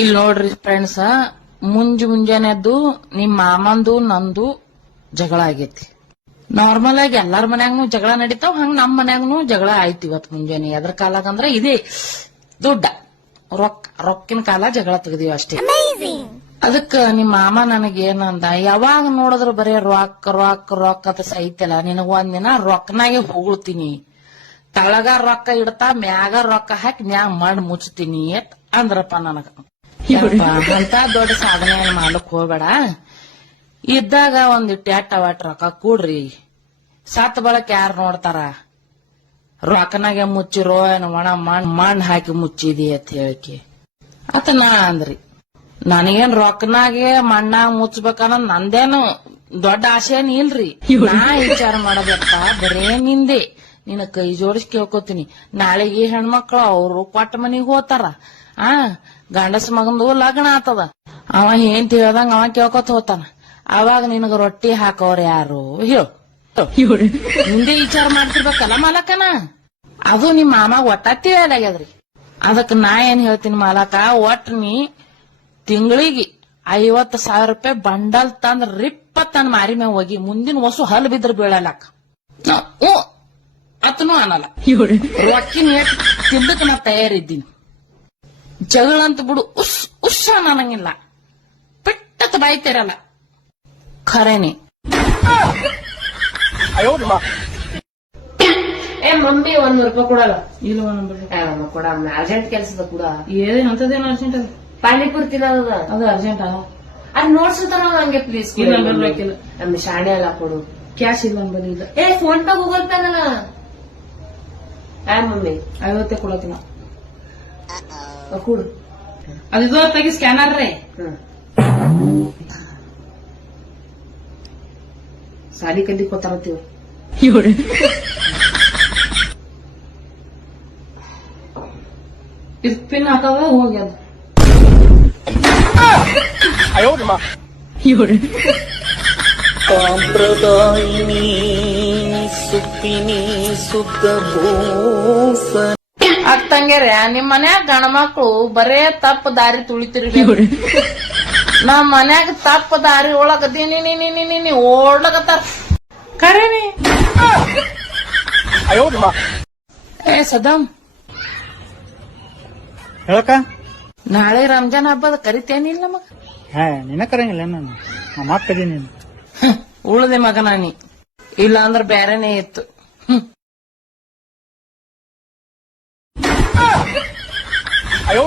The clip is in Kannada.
ಇಲ್ಲಿ ನೋಡ್ರಿ ಫ್ರೆಂಡ್ಸ್, ಮುಂಜಾನೆದ್ದು ನಿಮ್ ಮಾಮಂದು ನಂದು ಜಗಳ ಆಗೈತಿ. ನಾರ್ಮಲ್ ಆಗಿ ಎಲ್ಲಾರ ಮನ್ಯಾಗನು ಜಗಳ ನಡೀತಾವ್, ಹಂಗ ನಮ್ ಮನ್ಯಾಗನು ಜಗಳ ಆಯ್ತು ಇವತ್ ಮುಂಜಾನೆ. ಎದ್ರ ಕಾಲಾಗ ಅಂದ್ರ ಇದೇ ದುಡ್ಡ ರೊಕ್ಕಿನ ಕಾಲ ಜಗಳ ತೆಗ್ದೀವಿ ಅಷ್ಟೇ. ಅದಕ್ಕ ನಿಮ್ ಮಾಮ ನನಗೇನಂದ, ಯಾವಾಗ ನೋಡಿದ್ರು ಬರೀ ರೊಕ್ಕ ರೊಕ್ಕ ರೊಕ್ಕ ಅಂತ ಸೈತಲ್ಲ, ನಿನಗ ಒಂದಿನ ರೊಕ್ಕನಾಗೆ ಹೊಗಳ್ತೀನಿ, ತಳಗ ರೊಕ್ಕ ಇಡ್ತಾ ಮ್ಯಾಗ ರೊಕ್ಕ ಹಾಕಿ ಮ್ಯಾಗ ಮಣ್ಣು ಮುಚ್ತೀನಿ ಅಂದ್ರಪ್ಪ ನನಗ. ಅಂತ ದೊಡ್ಡ ಸಾಧನೆ ಮಾಡ್ಲಕ್ ಹೋಗ್ಬೇಡ, ಇದ್ದಾಗ ಒಂದಿಟ್ಟು ಎಟ್ಟವಾಟ್ ರೊಕ್ಕ ಕೂಡ್ರಿ, ಸತ್ ಬಳಕ ಯಾರು ನೋಡ್ತಾರ, ರೊಕ್ಕನಾಗೆ ಮುಚ್ಚಿರೋ ಏನ ಒಣ ಮಣ್ಣು ಹಾಕಿ ಮುಚ್ಚಿದಿ ಅಂತ ಹೇಳಿಕೆ ಆತ. ನಾ ಅಂದ್ರಿ ನನಗೇನ್ ರೊಕ್ಕನಾಗೆ ಮಣ್ಣಾಗ ಮುಚ್ಚಬೇಕನ್ನ ನಂದೇನು ದೊಡ್ಡ ಆಸೆ ಏನ್ ಇಲ್ರಿ. ನಾ ವಿಚಾರ ಮಾಡೋದಪ್ಪ ಬರೇ ನಿಂದೆ, ನಿನ್ನ ಕೈ ಜೋಡಿಸಿ ಕೇಳ್ಕೊತೀನಿ. ನಾಳೆಗೆ ಹೆಣ್ಮಕ್ಳು ಅವ್ರು ಕೊಟ್ಟ ಮನಿಗ್ ಹೋತಾರ, ಗಂಡಸ ಮಗಂದು ಲಗ್ನ ಆತದ, ಅವ ಏನ್ ಹೇಳ್ದಂಗ ಅವ ಕೇಳ್ಕೊತ ಹೋತಾನ. ಅವಾಗ ನಿನಗ ರೊಟ್ಟಿ ಹಾಕೋರ್ ಯಾರು ಹೇಳು? ನಿಂದೆ ವಿಚಾರ ಮಾಡ್ತಿರ್ಬೇಕಲ್ಲ ಮಾಲಕನ. ಅದು ನಿಮ್ ಮಾಮ ಒಟ್ಟ ತಿಳಿಯಲಾಗ್ಯದ್ರಿ. ಅದಕ್ ನಾ ಏನ್ ಹೇಳ್ತೀನಿ ಮಾಲಕ, ಒಟ್ ನೀ ತಿಂಗಳಿಗೆ 50,000 ರೂಪಾಯಿ ಬಂಡಲ್ ತಂದ್ರ ರಿಪ್ಪ ತನ್ನ ಮಾರಿ ಮ್ಯಾಗ ಹೋಗಿ ಮುಂದಿನ ವಸು ಹಲ್ ಬಿದ್ರ ಬೀಳಲಕ್ಕ ಅತನು ಅನ್ನಲ್ಲ. ರೊಕ್ಕಿನ ಏಟ್ ತಿಂದಕ್ ನಾ ತಯಾರಿದ್ದೀನಿ. ಜಗಳ ಅಂತ ಬಿಡು, ಉಸ್ ಅನ್ನಂಗಿಲ್ಲ, ಬಿಟ್ಟತ್ ಬಾಯ್ತಿರಲ್ಲ ಖರೇನೆ. ಮಮ್ಮಿ 100 ರೂಪಾಯಿ ಕೊಡಲ್ಲ. ಇಲ್ಲ ಕೊಡ, ಅರ್ಜೆಂಟ್ ಕೆಲ್ಸದ ಕೂಡ. ಅಂತದೇನು ಅರ್ಜೆಂಟ್ ಅದ? ಪಾನಿಪುರಿ ತಿನ್ನೋದ ಅದು ಅರ್ಜೆಂಟ್ ಅದ್ ನೋಡ್ಸಿರ್ತಾರ ಹಂಗೆ ಪ್ಲೀಸ್. ಬರ್ಬೇಕಿಲ್ಲ, ನಮ್ಗೆ ಶಾಣೆ ಎಲ್ಲ ಕೊಡು. ಕ್ಯಾಶ್ ಇಲ್ಲ ಅನ್ಬದಿ ಇಲ್ಲ. ಫೋನ್ ಪೇ ಗೂಗಲ್ ಪೇ ಅದಲ್ಲ. ಮಮ್ಮಿ 50 ಕೊಡತ್ತಿನ ಕೊಡು. ಅದು ತೆಗಿ ಸ್ಕ್ಯಾನರ್ ರೀ. ಸಾಲಿ ಕಲಿ ಕೊತಾರತ್ತೀವಿ. ಇದು ಪಿನ್ ಹಾಕವ ಹೋಗ್ಯದ. ಸಾಂಪ್ರದಾಯಿನಿ ಸುಪ್ಪಿನಿ ಸುತ್ತ ಆಗ್ತಂಗ್ಯಾರ ನಿಮ್ ಮನ್ಯಾಗ ಗಣಮಕ್ಳು ಬರೇ ತಪ್ಪ ದಾರಿ ತುಳಿತಿರ್ಬೇಕು. ನಮ್ ಮನ್ಯಾಗ ತಪ್ಪ ದಾರಿ ಒಳಗದೀನಿ ಓಡ್ಲಕತ್ತಾರ ಕರೇನಿ. ಸದಾಮ್ ಹೇಳಕ, ನಾಳೆ ರಂಜಾನ್ ಹಬ್ಬದ ಕರಿತೇನಿಲ್ಲ ನಮಗ? ನಿನ್ನ ಕರಂಗಿಲ್ಲ, ನಾನು ನಮ್ಮ ಅಕ್ಕದೀನಿ. ಉಳ್ದೆ ಮಗನ ನೀ, ಇಲ್ಲ ಅಂದ್ರ ಬ್ಯಾರೇನೇ ಇತ್ತು. ಅಯ್ಯೋ